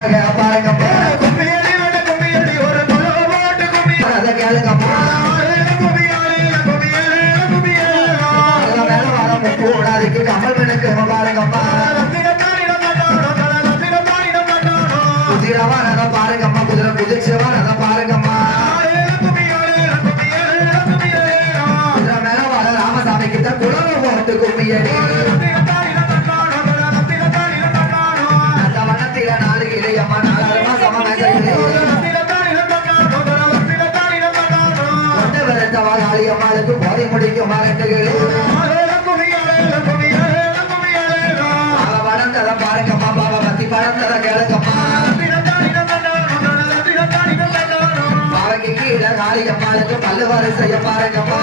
பாருங்கம்மா குதிரை குதிச்சவன் அதை பாருங்கம்மா குதிரை மேல வர ராமசாமி கிட்ட குளவு போட்டு கும்மியடி அந்த வனத்தில 4 கிளையம்மா 4 மாசமா கொண்டு வரத்தவா காளியம்மாளுக்கு போதை முடிக்கும் 2 கிளை வளர்ந்ததை பாருங்கம்மா பாபா பத்தி பழந்ததை கேளுங்கம்மா பாவைக்கு கீழே காளியம்மாளுக்கு பல்லு வரிசைய பாருங்கம்மா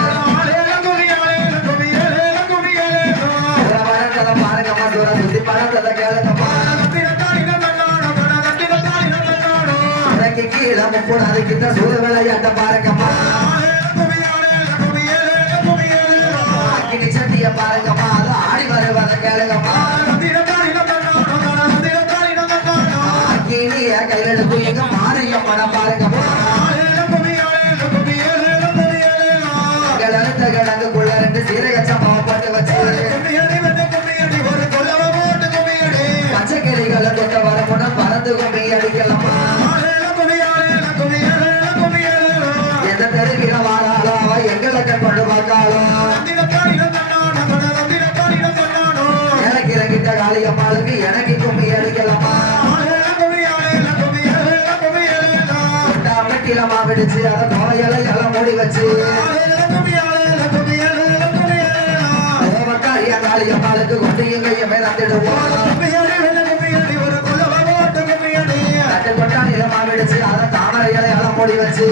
வளர்ந்ததை பாருங்கம்மா தூர சுத்தி பழந்ததை கேளுங்கம்மா கீழே 30 கிட்ட சூடு விளையாட்ட பாருங்கம்மா அக்கினி சட்டிய பாருங்கம்மா அது ஆடி வருவதை கேளுங்கம்மா அக்கினிய கையில எங்க மாரியம்மனை பாருங்கம்மா கிழந்த கிழங்குக்குள்ள 2 சீரகச்சம்மாவை போட்டு வச்சு பச்சை கிளிகளை கொத்த வரமுன்னு பறந்து கும்மி அடிக்கலாமா எந்த தெருவில வாழாலோ அவ எங்களுக்கு கொண்டு பார்த்தாலோ எனக்கு இறங்கிட்ட காளியம்மாளுக்கு எனக்கு கும்மி அடிக்கலாமா மெட்டிலமா விடுச்சு அதை நோயலை எல்லாம் மூடி வச்சு காளியம்மாளுக்கு கொண்டு எங்கையுமே தந்துடுவோம் தட்டு கொட்டா நிலமா விடுச்சு அதை தாமரைகளை எல்லாம் மூடி வச்சு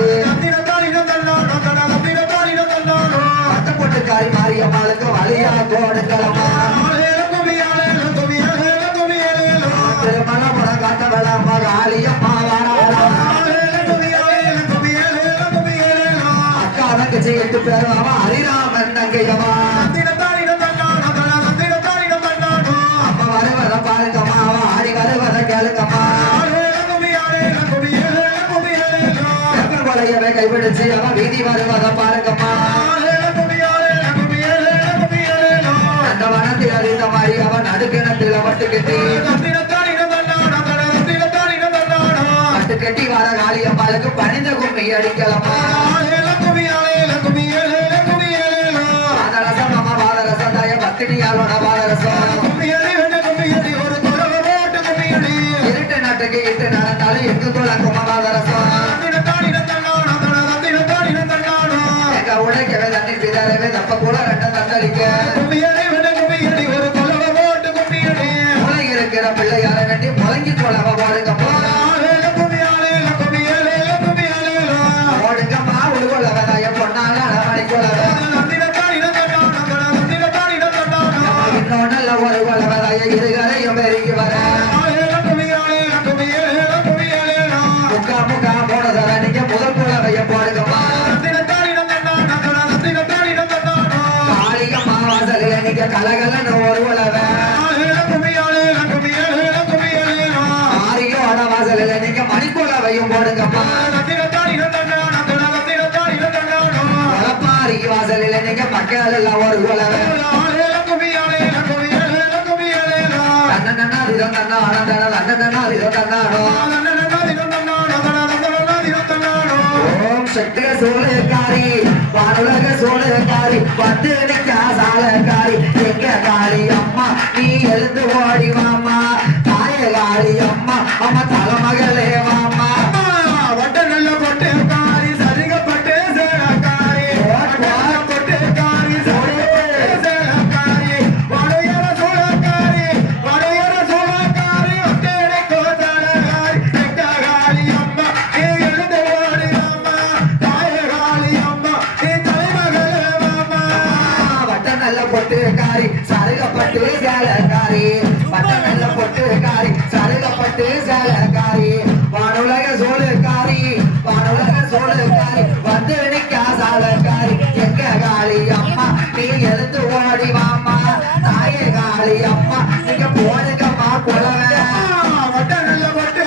பட்டுக்காரி மாரியம்மாளுக்கு வழியா கோடுங்களம்மா திருமண முறை காட்ட வேளாம்மா காளியம்மா வாராளா அக்கா தங்கச்சி 8 பேரும் அவன் ஹரிராமன் தங்கையம்மா அப்ப வருவத பாருங்கம்மா அவன் ஆடி வருவத கேளுங்கம்மா கொலையவே கைபிடிச்சு அவன் வீதி வருவத பாருங்கம்மா அந்த வனத்தில் அறிந்த மாதிரி அவன் நடுக்கிணத்துல மட்டுக்கிட்டு பட்டு கட்டி வர காளியம்மாளுக்கு பணிந்த கும்மி அடிக்கலம்மா பாதரசம் அம்மா பாதரசம் தாய பத்தினியாளோட பாதரசம் இருட்டு நாட்டுக்கு இட்டு நடந்தாலும் எங்கு துளக்குமா பாதரசம் எங்க உடைக்கவே தண்ணி சிதறவே தப்ப கூட 2 தந்தளிக்க முளை இருக்கிற பிள்ளையார கட்டி முழங்கி கொலவ பாருங்கம்மா ஓடுங்கம்மா உடுகொள்ளவதாய பொண்ணாங்க அழமணி கொலவ இன்னொன்னல்ல ஒரு கொலவதாய இருகரையும் பெருகி வர முக்கா முக்கா போனதால நீங்க முதல் கொலவைய போடுங்கம்மா காளியம்மா வாசலில் நீங்க கலகலன்னு ஒரு கொலவ ஆரியோட வாசலில் நீங்க மணிக்கொலவையும் போடுங்கம்மா பாரி வாசலில் நீங்க மக்கள் எல்லாம் ஒரு கொலவ ஓம் சக்தி சோழக்காரி வானுலக சோழக்காரி பத்து நிக்கா சாலக்காரி எங்க காளி அம்மா நீ எழுந்து ஓடி வாமா தாய காளி அம்மா அம்மா தலைமகளே வாமா வட்ட நல்ல பொட்டு காரி சரிகப்பட்டு சேலக்காரி பொட்டு காரி சேலக்காரி வடையற சோழக்காரி ஒட்டேரை கோதலகாரி எங்க காளி அம்மா நீ எழுந்து ஓடி வாமா தாய காளி அம்மா நீ தலைமகளே வாமா வட்ட நல்ல பொட்டு காரி சரிகப்பட்டு சேலக்காரி வட்ட நல்ல பொட்டு காரி சரிகப்பட்டு சேலக்காரி வானுலக சோழக்காரி வந்து நிக்கா சாலக்காரி எங்க காளி அம்மா நீ எழுந்து ஓடி வாமா தாய காளி அம்மா நீங்க போடுங்கம்மா குலவ வட்ட நல்ல பொட்டு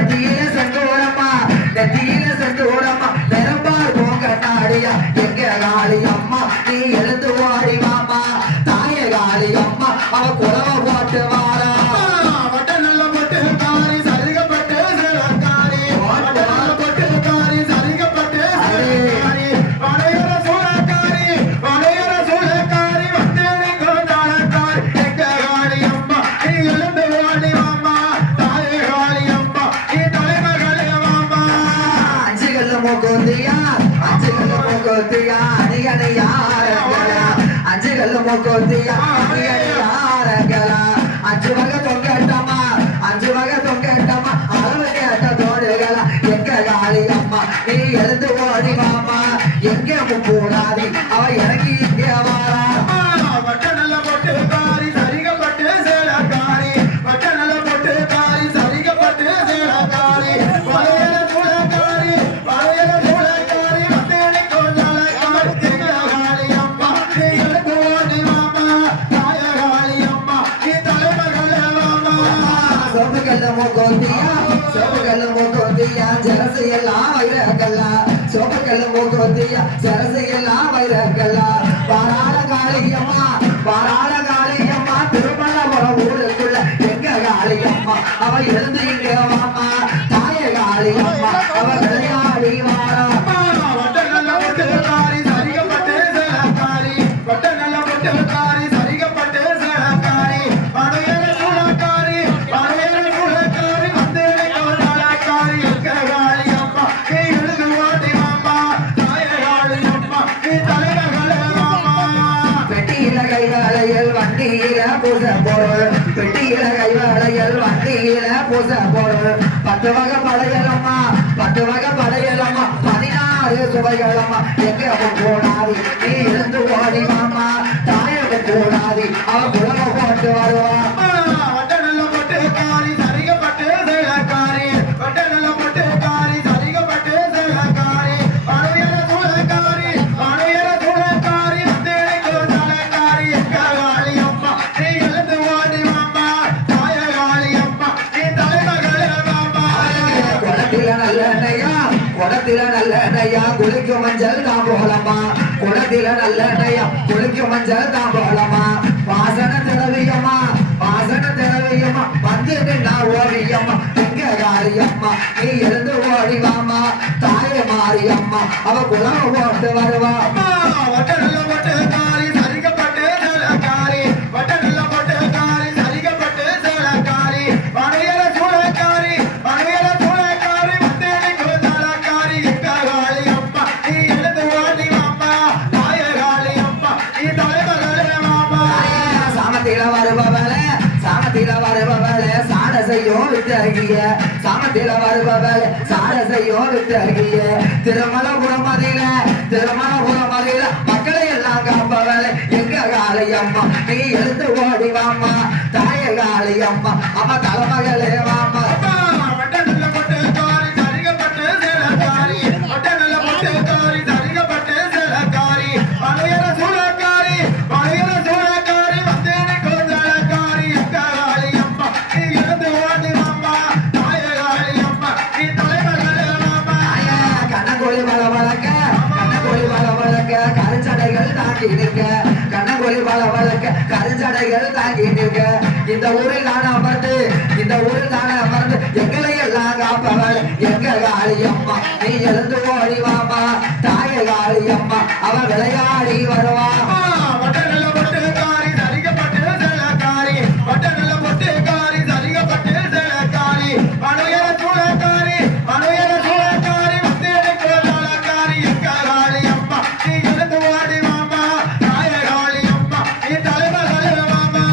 நெத்தியில செந்தூரம்மா நெத்தியில செந்தூரம்மா பெரும்பால் போங்க நாடியா எங்க காளி அம்மா நீ எழுந்து ஓடி வாமா தாயே காளி அம்மா அவ குலவ போட்டு வாரா வட்ட நல்ல போட்டு காரி சரிகப்பட்டு காரி வட்ட நல்ல போட்டு காரி சரிகப்பட்டு காரி வடையற சூழக்காரி வடையற சூழக்காரி வந்தேனே கோதாளக்காரி எங்க காளி அம்மா நீ எழுந்து ஓடி வாமா தாயே காளி அம்மா நீ தலைமகளே வாமா அஞ்சுகல்ல மூக்குத்தியா அஞ்சுகல்ல மூக்குத்தியா அணியணி யாரங்களா அஞ்சுகல்ல மூக்குத்தியா அணியணி யாரங்களா அஞ்சு வகை தொங்கட்டமா அஞ்சு வகை தொங்கட்டமா அளவு கேட்ட தோடுகளா எங்க காளி அம்மா நீ எழுந்து ஓடி வாமா எங்க முப்பூடாதி அவ இறங்கி இங்கே வாரா வட்ட நல்ல போட்டு காரி சரிகப்பட்டு சேலக்காரி வட்ட நல்ல போட்டு காரி சரிகப்பட்டு சேலக்காரி வளையல சூழக்காரி வளையல சூழக்காரி வந்தேனே கோதாளக்காரி எங்க காளி அம்மா நீ எழுந்து ஓடி வாமா தாய காளி அம்மா நீ தலைமகளே வாமா சோபகல்ல மூக்கோத்தியா சோபகல்ல மூக்கோத்தியா ஜலசையெல்லாம் வைரகல்லா சோபகல்ல மூக்கோத்தியா ஜலசையெல்லாம் வைரகல்லா பாராள காளியம்மா பாராள காளியம்மா திருமணபுரம் ஊருக்குள்ள எங்க காளியம்மா அவ எழுந்து இங்க வாமா தாய காளியம்மா அவ விளையாடி வாரா வட்ட நல்ல போட்டு காரி சரிகப்பட்டு சேலக்காரி வட்ட நல்ல போட்டு காரி சரிகப்பட்டு சேலக்காரி வளையல சூழக்காரி வளையல சூழக்காரி வந்தேனே கோதாளக்காரி எங்க காளி அம்மா நீ எழுந்து ஓடி வாமா தாய காளி அம்மா நீ தலைமகளே வாமா பெட்டியில கைவேளையில் வண்டியில பூச பொருள் பெட்டியில கைவேளையில் வண்டியில பூச பொருள் 10 வகை படையலம்மா 10 வகை படையலம்மா 16 சுவைகளம்மா எங்க போனாதி நீ எழுந்து ஓடி வாமா தாயக போனாதி அவ குலவ போட்டு வருவா வட்ட நல்ல போட்டு காரி சரிகப்பட்டு சேலக்காரி வட்ட நல்ல போட்டு காரி சரிகப்பட்டு சேலக்காரி வளையல சூழக்காரி வளையல சூழக்காரி வந்தேனே கோதாளக்காரி எங்க காளி அம்மா நீ எழுந்து ஓடி வாமா தாய காளி அம்மா நீ தலைமகளே வாமா குடத்தில நல்லெண்ணையா குடத்தில நல்லெண்ணையா குளிக்கும் மஞ்சள் தாம்போலம்மா குடத்தில நல்லெண்ணையா குளிக்கும் மஞ்சள் தாம்போலம்மா வாசன திரவியம்மா வாசன திரவியம்மா வந்து நின்னா ஓவியம்மா எங்க காளியம்மா நீ எழுந்து ஓடி வாமா தாய மாரியம்மா அவ குலவ போட்டு வருவா வட்ட நல்ல போட்டு காரி சரிகப்பட்டு சேலக்காரி வட்ட நல்ல போட்டு காரி சரிகப்பட்டு சேலக்காரி வளையல சூழக்காரி வளையல சூழக்காரி வந்தேனே கோதாளக்காரி எங்க காளி அம்மா நீ எழுந்து ஓடி வாமா தாய காளி அம்மா நீ தலைமகளே வாமா சாமத்தில வருபவளே சாமத்தில வருபவளே சாட செய்யோ வித்தகிய சாமத்தில வருபவளே சாட செய்யோ வித்தகிய திருமலபுரம் மதியில திருமலபுரம் மதியில மக்களை எல்லாம் காப்பவளே எங்க காளி அம்மா நீ எழுந்து ஓடி வாமா தாய காளி அம்மா அவ தலைமகளே வாமா வட்ட நல்ல போட்டு காரி சரிகப்பட்டு சேலக்காரி வட்ட நல்ல போட்டு காரி சரிகப்பட்டு சேலக்காரி வளையல சூழக்காரி வளையல சூழக்காரி வந்தேனே கோதாளக்காரி எங்க காளி அம்மா நீ எழுந்து ஓடி வாமா தாய காளி அம்மா நீ தலைமகளே வாமா கண்ணகோழி வளவளக்க கண்ணகோழி வளவளக்க கருஞ்சடைகள் தாங்கி நிற்க கண்ணகோழி வளவளக்க கருஞ்சடைகள் தாங்கி நிற்க இந்த ஊரில் நான் அமர்ந்து இந்த ஊரில் நான் அமர்ந்து எங்களை எல்லாம் காப்பவள் எங்க காளி அம்மா நீ எழுந்து ஓடி வாமா தாய காளி அம்மா அவ விளையாடி வருவா வட்ட நல்ல போட்டு காரி சரிகப்பட்டு சேலக்காரி வட்ட நல்ல போட்டு காரி சரிகப்பட்டு சேலக்காரி வளையல சூழக்காரி வளையல சூழக்காரி வந்தேனே கோதாளக்காரி எங்க காளி அம்மா நீ எழுந்து ஓடி வாமா தாய காளி அம்மா நீ தலைமகளே வாமா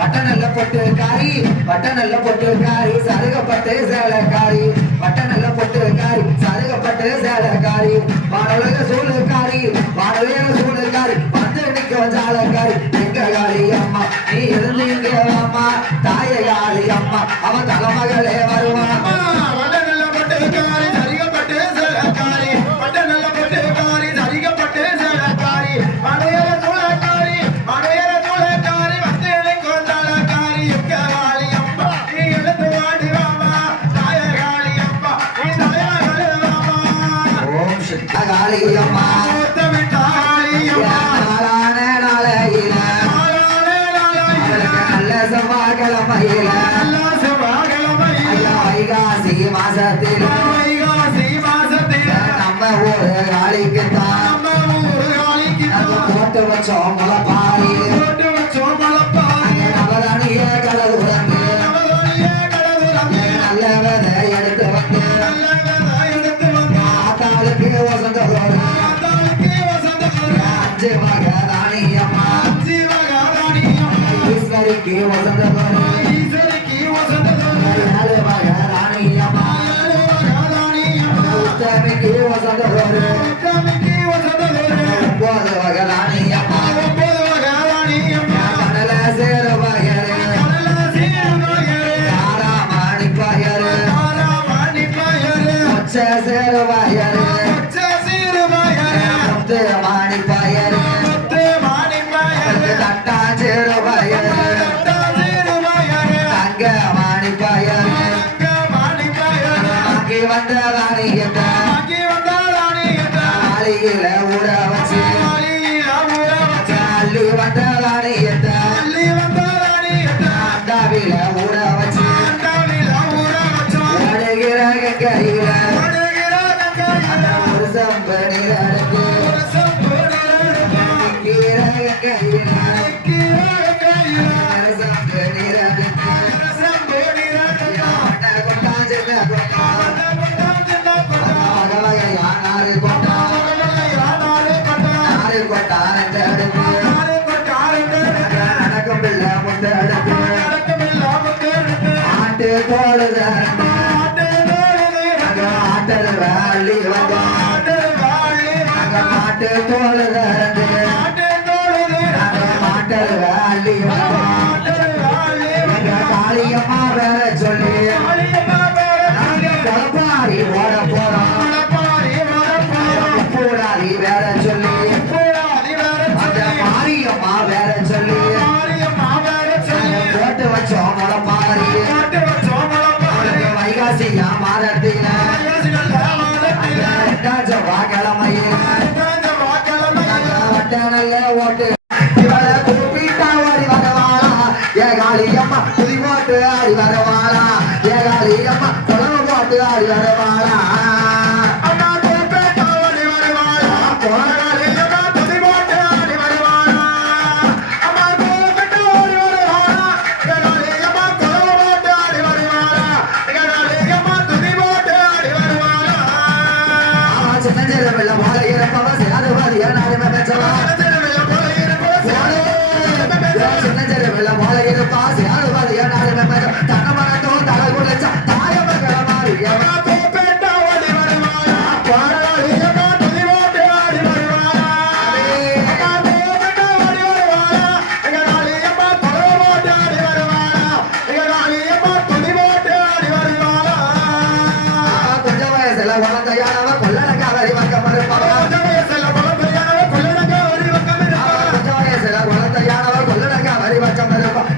வட்ட நல்ல போட்டு காரி வட்ட நல்ல போட்டு காரி சருகப்பட்டு சேலக்காரி வட்ட நல்ல போட்டு காரி சருகப்பட்டு சேலக்காரி வானொலக சூழக்காரி வானொலக சூழக்காரி வந்து நிற்கும் ஜாலக்காரி எங்க காளி அம்மா நீ எழுந்து இங்கே வாமா தாய காளி அம்மா அவ தலைமகளே வருவா வட்ட நல்ல போட்டு காரி சரிகப்பட்டு சேலக்காரி வட்ட நல்ல போட்டு காரி சரிகப்பட்டு சேலக்காரி வளையல சூழக்காரி வளையல சூழக்காரி வந்தேனே கோதாளக்காரி எங்க காளி அம்மா நீ எழுந்து ஓடி வாமா தாய காளி காளியம்மா நாளான நாளையில நல்ல செவ்வாய்க்கிழமையில வைகாசி மாசத்தில நம்ம ஊரு காளிக்குத்தான் போட்டு வச்சோம் முளப்பாரி நவதானிய கடவுளங்கு நல்ல விதை எடுத்து வந்து ஆத்தாளுக்கு வசந்த அஞ்சு வகை ராணியம்மா ஈஸ்வரிக்கு வசந்த ஏழு வகை ராணியம்மா உத்தமிக்கு வசந்த ஒன்பது வகை ராணியம்மா கடல சேரு வகரு காராமணி பகரு ஒச்ச சேரு வகரு முத்து மாணி பகரு தட்டா சேரு வகரு தங்க மாணி பகரு அங்கே வந்த ராணியத்த மாளிகையில ஊற வச்சு அள்ளி வந்த ராணியத்த அண்டாவில ஊற வச்சு ஓடுகிற கங்கையில ஒரு சம்பு நீர் அடுத்து கீர கங்கையில சம்பு நீர் அடுத்து கொட்டான் சின்ன கொட்டா வகை வகையா நாறு கொட்டா நாறு கொட்டான் என்று அடுத்து நடக்கும் பிள்ளை முத்து அடுத்து ஆட்டு தோளுத ஆட்டல் வேலி வந்து மாட்டு தோளுத மாட்டல் வேலி வந்து காளியம்மா வேற சொல்லி குழப்பாரி ஓட போறோம் கூடாரி வேற சொல்லி அந்த மாரியம்மா வேற சொல்லி போட்டு வச்சோம் முளப்பாரி வைகாசியா மாதத்தில செவ்வாய்க்கிழமையில நல்ல ஓட்டு இவளை கூப்பிட்டா ஓடி வரவாளா ஏகாளியம்மா புதி போட்டு ஆடி வரவாளா ஏகாளியம்மா குழம்பு போட்டு ஆடி வரவாளா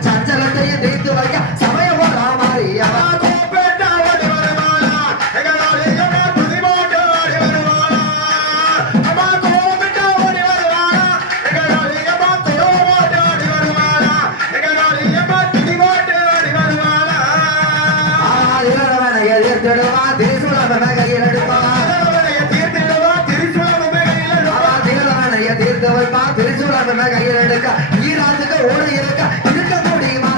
சஞ்சலத்தையும் தீர்த்து வைக்க சமயம் ராமாரியா தீர்த்து வைப்பா திருச்சூழல் கையில் எடுக்க ஈராத்துக்கு ஓடி இருக்க இருக்க முடியுமா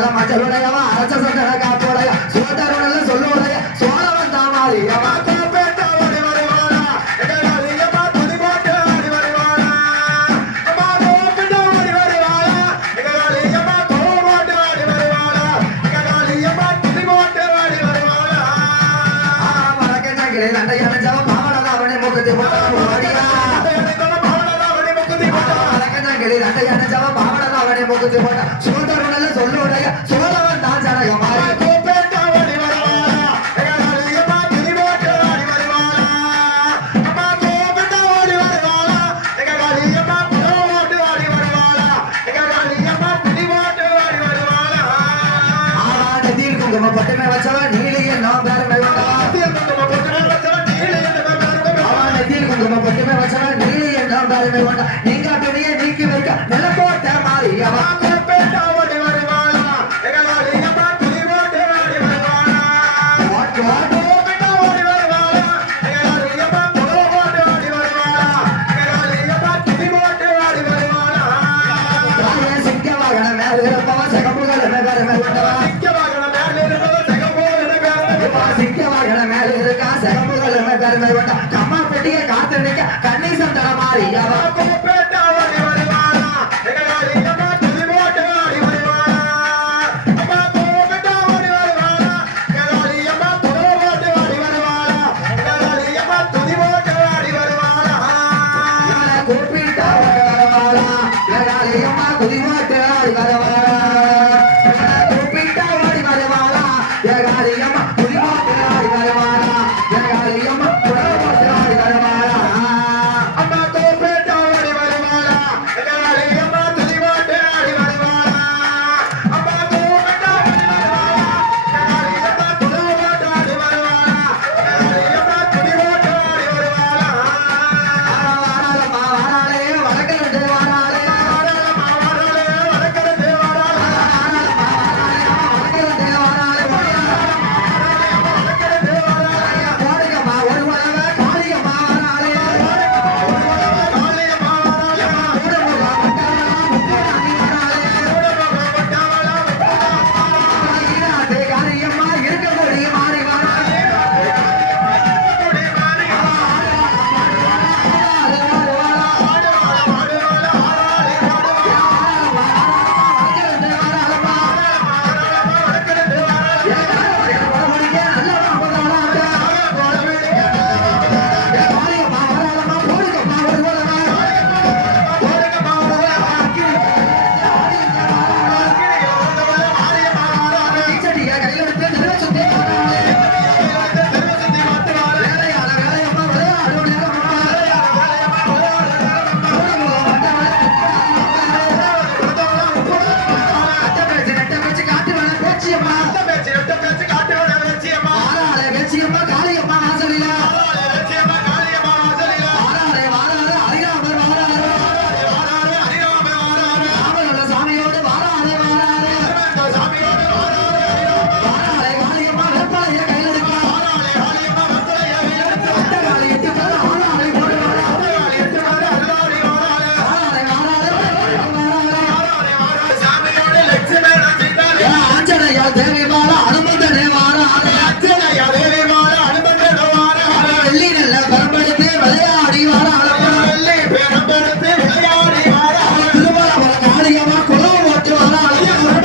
மேல மஞ்சளுடையவா அரச சந்தன காப்புடைய சோதருடல சொல்லுடைய சோழவன் தாமாரியவா கோப்பேட்டா ஓடி வருவாளா எங்க காளியம்மா துதி போட்டு ஆடி வருவாளா அம்மா கோப்பேட்டா ஓடி வருவாளா எங்க காளியம்மா தோடு போட்டு ஆடி வருவாளா எங்க காளியம்மா துதி போட்டு ஆடி வருவாளா மறக்க சங்கிலே நண்டையான ஜவ பாவனதா அவனை முகத்தை போட்டாடியா நண்டையான ஜவ பாவனதா அவனை முகத்தை போட்டா சோதருடல சொல்லுடைய சோழவன் தான் ஜனகமாரி கோப்பேட்டா ஓடி வருவாளா எங்க காளியம்மா துதி போட்டு ஆடி வருவாளா அம்மா கோப்பேட்டா ஓடி வருவாளா எங்க காளியம்மா தோடு போட்டு ஆடி வருவாளா எங்க காளியம்மா துதி போட்டு ஆடி வருவாளா நெத்தியில் குங்கும பட்டுமே வச்சவன் நீலி என்ன பெருமை வந்தவா நெத்தியில் குங்கும பட்டுமே வச்சவன் நீலி என்ன பெருமை வந்தா நீங்க துணியை நீக்கி வைக்க நிலப்போட்ட மாறியவா கோப்பேட்டா ஓடி வருவாளா எங்க காளியம்மா துதி போட்டு ஆடி வருவாளா கோப்பேட்டா ஓடி வருவாளா எங்க காளியம்மா தோடு போட்டு ஆடி வருவாளா எங்க காளியம்மா துதி போட்டு ஆடி வருவாளா சிங்க வாகன மேல இருப்பவ சகப்புகள் என்ன பெருமை வந்தவா சிங்க வாகன மேல இருக்கா சகப்புகள் என்ன பெருமை வந்தா கம்மா பெட்டிய காத்து நிக்க கண்ணீசம் தர மாறியவா கோப்பேட்டா ஓடி வருவாளா எங்க காளியம்மா துதி போட்டு ஆடி வருவாளா அம்மா கோப்பேட்டா ஓடி வருவாளா எங்க காளியம்மா தோடு போட்டு ஆடி வருவாளா எங்க காளியம்மா துதி போட்டு ஆடி வருவாளா கூப்பிட்டா வரவாளா ஏகாலியம்மா குதிமாட்டு ஆடி வரவாளா கூப்பிட்டா ஓடி வரவாளா ஏகாலியம்மா குதிமாட்டு ஆடி வரவாளா ஏகாலியம்மா குடமாட்டு ஆடி வரவாளா அம்மா கோப்பேட்டா ஓடி வருவாளா எங்க காளியம்மா துதி போட்டு ஆடி வருவாளா அம்மா கோப்பேட்டா ஓடி வருவாளா எங்க காளியம்மா துதி போட்டு ஆடி வருவாளா எங்க காளியம்மா துதி போட்டு ஆடி வருவாளா வாராளம்மா வாராளே வடக்கிருந்து வாராளே வாராளம்மா வாராளே வடக்கிருந்து வாராளா வடக்கிருந்து வாராளே வடக்கிருந்து வாராளா போடுங்கம்மா ஒரு உழவ காளியம்மா வாராளே காளியம்மா வாராளா கூடமுகா வட்டாளா முப்படாணி வாராளே கூடமுகா வட்டாளா ஈராத்தே காளியம்மா இருக்கக்கூடிய மாறி வாராளே குடி மாறி ஆடுவாளா ஆடுவாளா ஆடாளி ஆடுவாளா வடக்கிருந்து வாராளம்மா வடக்கிருந்து வாராளா தேவி மாலா அனுமந்தனே வாராளே வெள்ளி நல்ல பரம்படுத்து விளையாடி வாராளம்மா திருமணம் காளியம்மா குளம் ஓட்டு வாராளம்மா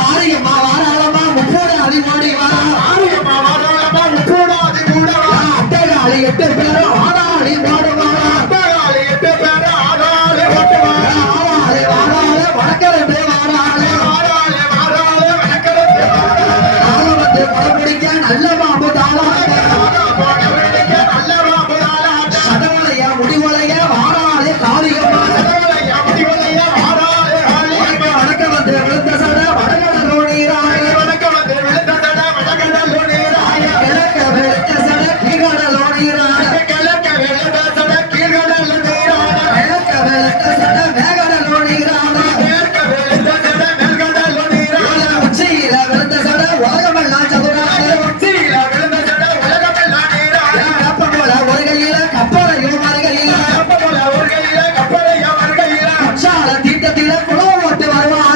மாரியம்மா வாராளம்மா முப்போடு அதிமோடி வாரா அட்டைகாளி 8 பேரும் ஆடாளி போடுவாரா ஆவாளே வாராளே வடக்கிருந்து வாராளே ஆலமத்து படப்பிடிக்க நல்ல பாம்பு தாளாட்டே சடவளைய முடிவளைய வாராளே காளியம்மா வடக்க வந்து விழுந்த சட வடகடலோ நீராய கிழக்க வெளுத்த சட கீழ்கடலோ நீராய கிழக்க வெளுத்த சட மேகடலோ நீராய உச்சியில விழுந்த சட உலகமெல்லாம் சதுராய கப்பமோல ஒரு கையில கப்பலையும் மறுகையில உச்சால தீட்டத்தில குளம் ஓட்டு வருவார்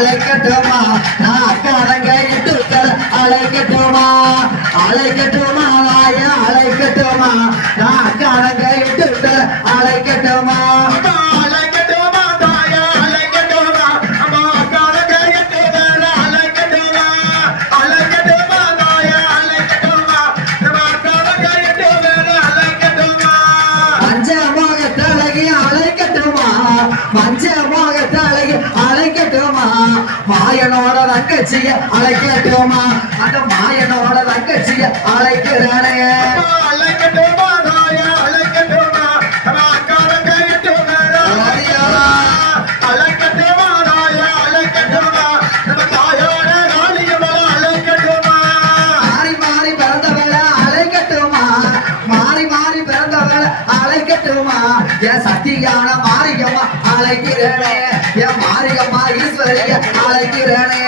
அழைக்கட்டுமா நான் அக்காரங்க இட்டு அழைக்கட்டுமா அழைக்கட்டுமா நாய அழைக்கட்டுமா நான் அக்காரங்க இட்டு அழைக்கட்டுமா அழைக்கட்டுமா தாயா அழைக்கட்டுமா அம்மா அக்காரங்க இட்டு அழைக்கட்டுமா அழைக்கட்டுமா தாயா அழைக்கட்டுமா அம்மா அக்காரங்க இட்டு அழைக்கட்டுமா மஞ்ச மோகத்தழகி அழைக்கட்டுமா மஞ்ச மோகத்தழகி அழைக்கட்டுமா மாயனோட தங்கச்சிய அழைக்கட்டுமா அந்த மாயனோட தங்கச்சிய அழைக்கிறானே அழைக்கட்டுமா தாயா அழைக்கட்டுமா அம்மா அக்காரங்க இட்டு அழைக்கட்டுமா தாயா அழைக்கட்டுமா நம்ம தாயோட காளியம்மா அழைக்கட்டுமா மாறி மாறி பிறந்தவள அழைக்கட்டுமா மாறி மாறி பிறந்தவள அழைக்கட்டுமா என் சக்தியான மாரியம்மா அழைக்கிறேனே என் மாரியம்மா ஈஸ்வரிய அழைக்கிறேனே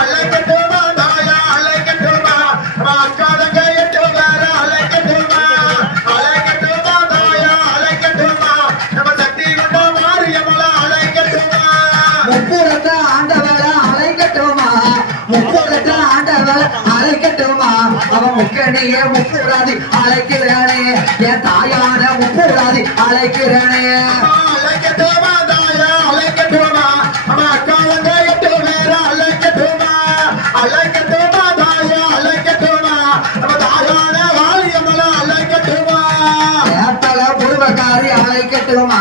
அழைக்கட்டுமா தாயா அழைக்கட்டுமா அம்மா அக்காரங்க இட்டு அழைக்கட்டுமா அழைக்கட்டுமா தாயா அழைக்கட்டுமா நம்ம சக்தி கொண்ட மாரியம்மா அழைக்கட்டுமா முப்புறத்தை ஆண்டவள அழைக்கட்டுமா முப்புறத்தை ஆண்டவள அழைக்கட்டுமா அவன் முக்கணியே முப்புறாதி அழைக்கிறானே என் தாயான முப்புறாதி அழைக்கிறானே அழைக்கட்டுமா தாயா அழைக்கட்டுமா அம்மா அக்காரங்க இட்டு அழைக்கட்டுமா அழைக்கட்டுமா தாயா அழைக்கட்டுமா நம்ம தாயான காளியம்மா அழைக்கட்டுமா வேப்பல புடுவக்காரி அழைக்கட்டுமா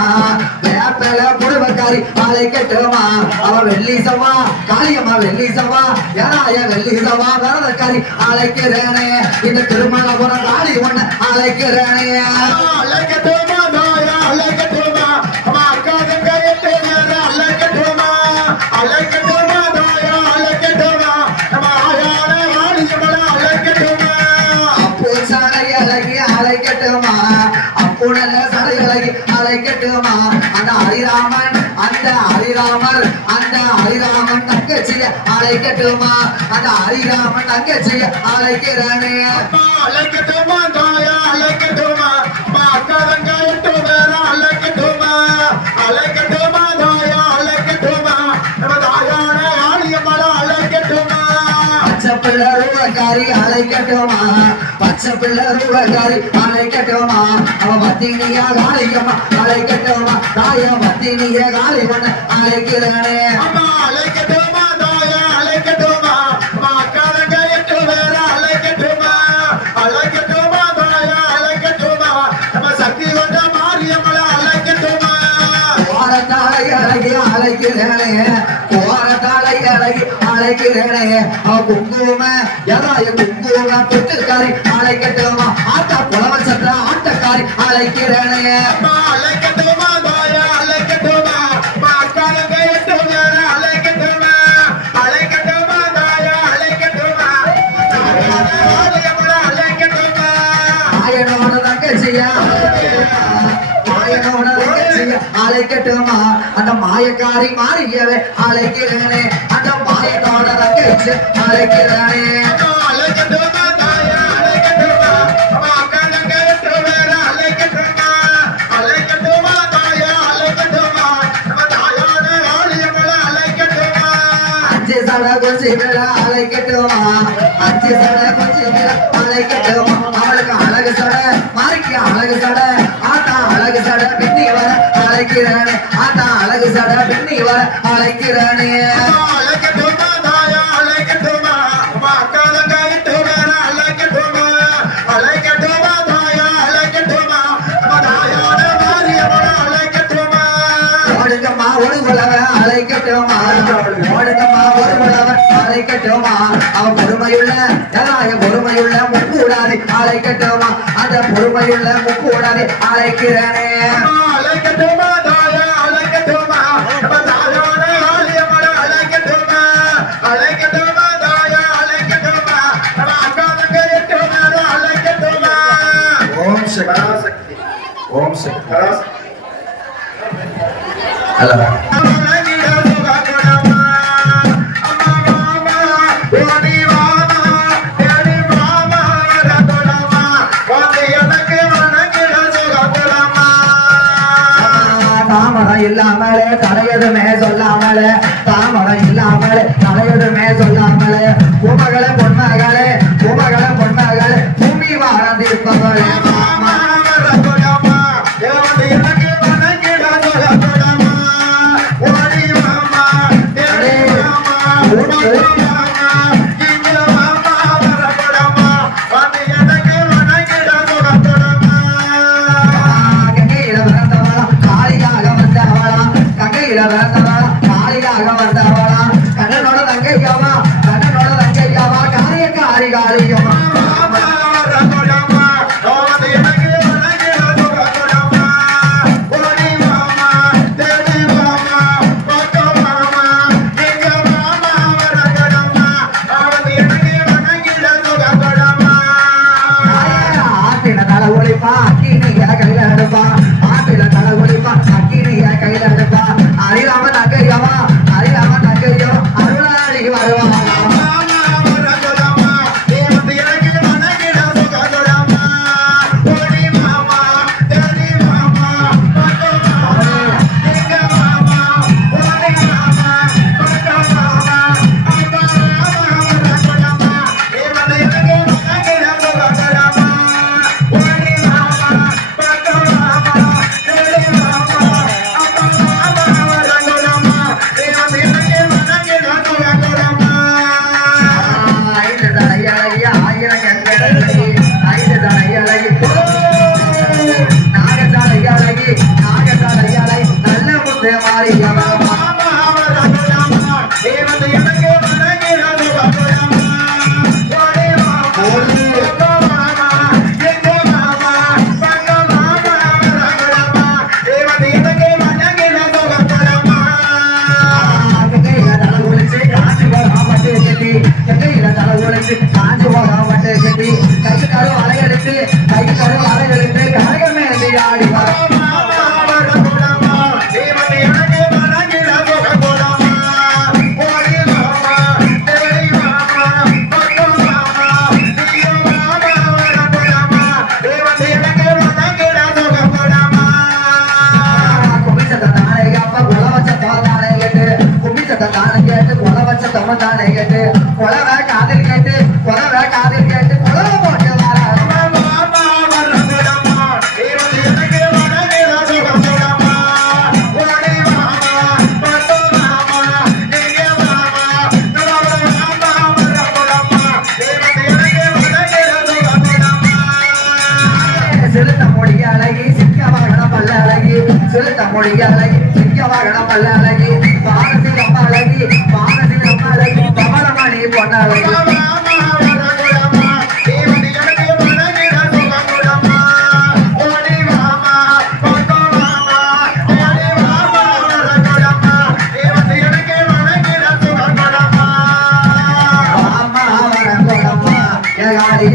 வேப்பல புடுவக்காரி அழைக்கட்டுமா அவ வெள்ளி சவா காளியம்மா வெள்ளி சவா யாராய வெள்ளி சவா வரதக்காரி அழைக்கிறேனே இந்த திருமணபுரம் காளி ஒண்ணு அழைக்கிறேனே அழைக்கட்டுமா தாயா அழைக்கட்டுமா அம்மா அக்காரங்க இட்டு அழைக்கட்டுமா அழைக்கட்டுமா தாயா அழைக்கட்டுமா நம்ம ஆயான காளியம்மா அழைக்கட்டுமா அப்பு சடை அழகி அழைக்கட்டுமா அப்பு நல்ல சடை அழகி அழைக்கட்டுமா அந்த ஹரிராமன் அந்த ஹரிராமர் அந்த ஹரிராமன் தங்கச்சிய அழைக்கட்டுமா அந்த ஹரிராமன் தங்கச்சிய அழைக்கிறானே அழைக்கட்டுமா தாயா அழைக்கட்டுமா அம்மா அக்காரங்க இட்டு அழைக்கட்டுமா அழைக்கட்டுமா தாயா அழைக்கட்டுமா நம்ம தாயான காளியம்மா அழைக்கட்டுமா பச்சை பிள்ளை ரூபக்காரி அழைக்கட்டுமா பச்சை பிள்ளை ரூபக்காரி அழைக்கட்டுமா அவ பத்தினியா காளியம்மா அழைக்கட்டுமா தாய பத்தினிய காளி ஒண்ணு அழைக்கிறானே அம்மா அழைக்கட்டுமா தாயா அழைக்கட்டுமா அம்மா அக்காரங்க இட்டு அழைக்கட்டுமா அழைக்கட்டுமா தாயா அழைக்கட்டுமா நம்ம சக்தி கொண்ட மாரியம்மா அழைக்கட்டுமா கோரத்தாளை அழகி அழைக்கிறேனே கோரத்தாளை அழகி அழைக்கிறேனே அவ குங்கும எதாய குங்கும தொட்டுக்காரி அழைக்கட்டுமா ஆட்டா புலவ சற்ற ஆட்டக்காரி அழைக்கிறேனே அம்மா அழைக்கட்டுமா தாயா அழைக்கட்டுமா அம்மா அக்காரங்க இட்டு அழைக்கட்டுமா அழைக்கட்டுமா தாயா அழைக்கட்டுமா தாயான காளியம்மா அழைக்கட்டுமா மாயனோட தங்கச்சியா மாயனோட தங்கச்சியா அழைக்கட்டுமா அந்த மாயக்காரி மாறியவே அழைக்கிறேனே அந்த மாயனோட தங்கச்சி அழைக்கிறேனே அழைக்கட்டுமா தாயா அழைக்கட்டுமா அம்மா அக்காரங்க இட்டு அழைக்கட்டுமா அழைக்கட்டுமா தாயா அழைக்கட்டுமா நம்ம தாயான காளியம்மா அழைக்கட்டுமா அஞ்சு சட கொஞ்சம் அழைக்கட்டுமா அஞ்சு சட கொஞ்சம் அழைக்கட்டுமா அவளுக்கு அழகு சட மாறிக்கு அழகு சட ஆத்தா அழகு சட பின்னி வர அழைக்கிறானே ஆத்தா அழகு சட பின்னி வர அழைக்கிறானே அழைக்கட்டுமா தாயா அழைக்கட்டுமா அம்மா அக்காரங்க இட்டு அழைக்கட்டுமா அழைக்கட்டுமா தாயா அழைக்கட்டுமா நம்ம தாயான மாரியம்மா அழைக்கட்டுமா ஓடுங்கம்மா ஒரு புலவ அழைக்கட்டுமா ஓடுங்கம்மா ஒரு புலவ அழைக்கட்டுமா அவ பொறுமையுள்ள எதாய பொறுமையுள்ள முக்கூடாது அழைக்கட்டுமா அந்த பொறுமையுள்ள முக்கூடாது அழைக்கிறேனே அழைக்கட்டுமா தாயா அழைக்கட்டுமா நம்ம தாயான காளியம்மா அழைக்கட்டுமா அழைக்கட்டுமா தாயா அழைக்கட்டுமா நம்ம அக்காரங்க இட்டு அழைக்கட்டுமா ஓம் சக்தி ஓம் சக்தி ஹலோ தாமரை இல்லாமலே தடையதுமே சொல்லாமலே தாமரை இல்லாம சொல்லாமலே தலையுடுமே சொல்லாமலே பூமகளே பொன்மகளே பூமகளே பொன்மகளே பூமி வாழ்ந்திருப்பவளே மாமா கங்கையில பிறந்தவளா காளியாக வந்தவளா கங்கையில பிறந்தவளா காளியாக வந்தவளா கண்ணனோட தங்கையாவா கண்ணனோட தங்கையாவா காரிய காரி காளியம்மா ஆத்தில தலை ஒழிப்பா அக்கினிய கையில எடுப்பா ஆத்தில தலை ஒழிப்பா அக்கினிய கையில எடுப்பா அறியாம நகையவா அறியாம நகையவா அருளாடி வருவாங்க நல்ல முத்து மாறியவா காஞ்சி போகாம கட்டி கை கரு அலையெடுத்து கரகமே ஆடி தானே கேட்டு கொலவ காதில் கேட்டு கொலவ காதில் கேட்டு கொலவ போட்டு வர செலுத்த மொழிய அழகி சிக்க வாகன பல்ல அழகி செலுத்த மொழிய அழகி சிக்க வாகன பல்ல அழகி பாரதி அம்மா அழகி பாரதி அம்மா அழகி கமலமணி பொண்ண அழகி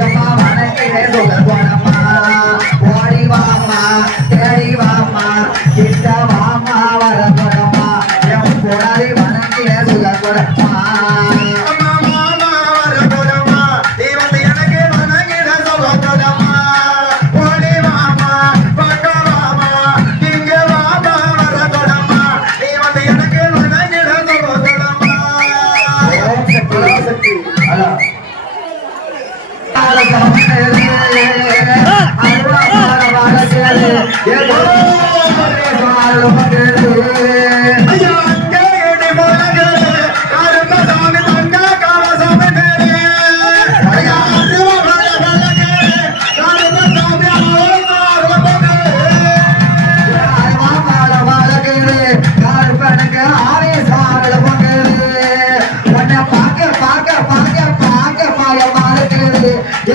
அம்மா வணக்கிலே சொல்ல போனம்மா ஓடி வாமா தேடி வாமா கிட்ட வாமா வர போனம்மா என் போராடி வணக்கிலே சொல்ல போனம்மா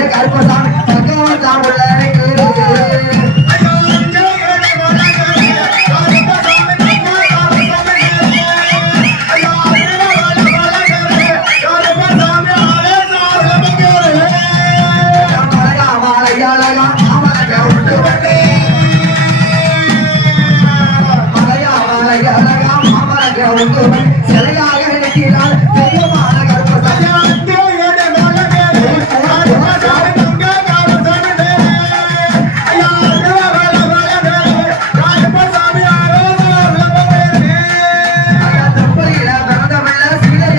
கருப்பசாமி பகவான் சாமுள்ள சிலையாக இருக்கிறார் பெரியமான கருப்பசாமி மலையா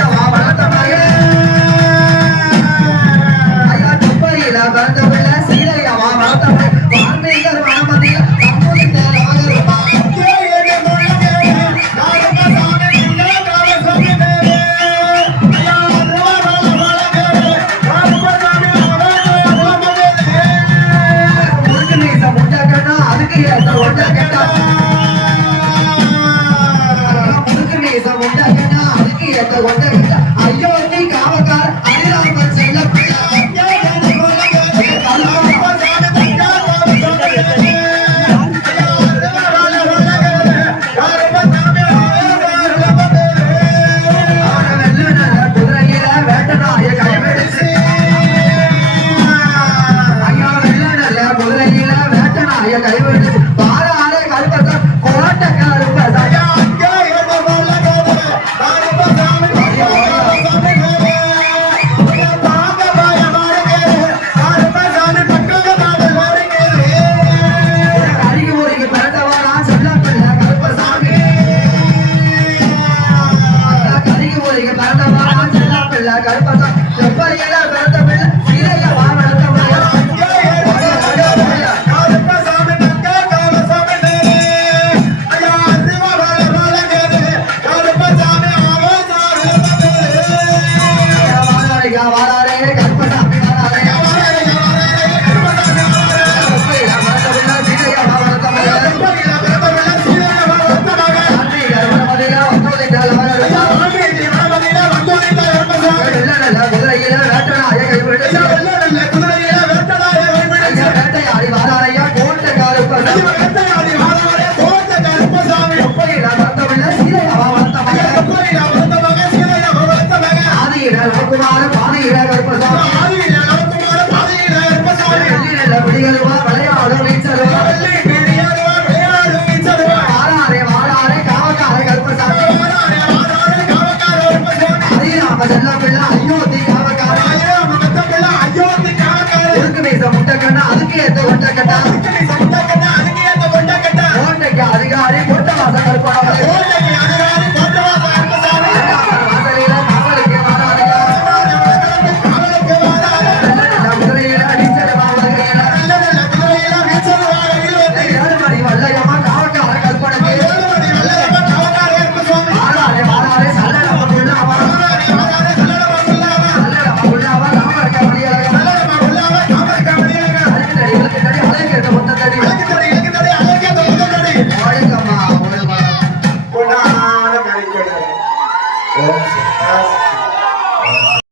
மீசம் உண்டா அதுக்கு ஏத்த கொண்ட ஐயோ நீ காவக்கார அரிராமன் செல்ல கைவிடு பாராளே கருப்பசம் கோட்டக்கார கருப்பசம் எப்படியெல்லாம் பிறந்த பிள்ளை சீரையா வாழத்த வாராரே கருப்பசாமி வாராரே வேட்டையாடி வாராரையா கோட்டை கருப்பசாமி குமார பாதையில கருப்பசாமி விடிகளுவா விளையாடும் வீச்சலுவா வாராரே வாராரே காவக்கார கருப்பசாமி அதிராம செல்ல பிள்ளை அயோத்தி காவக்கார முட்டக்கண்ணா அதுக்கு ஏத்த ஒட்டக்கட்டா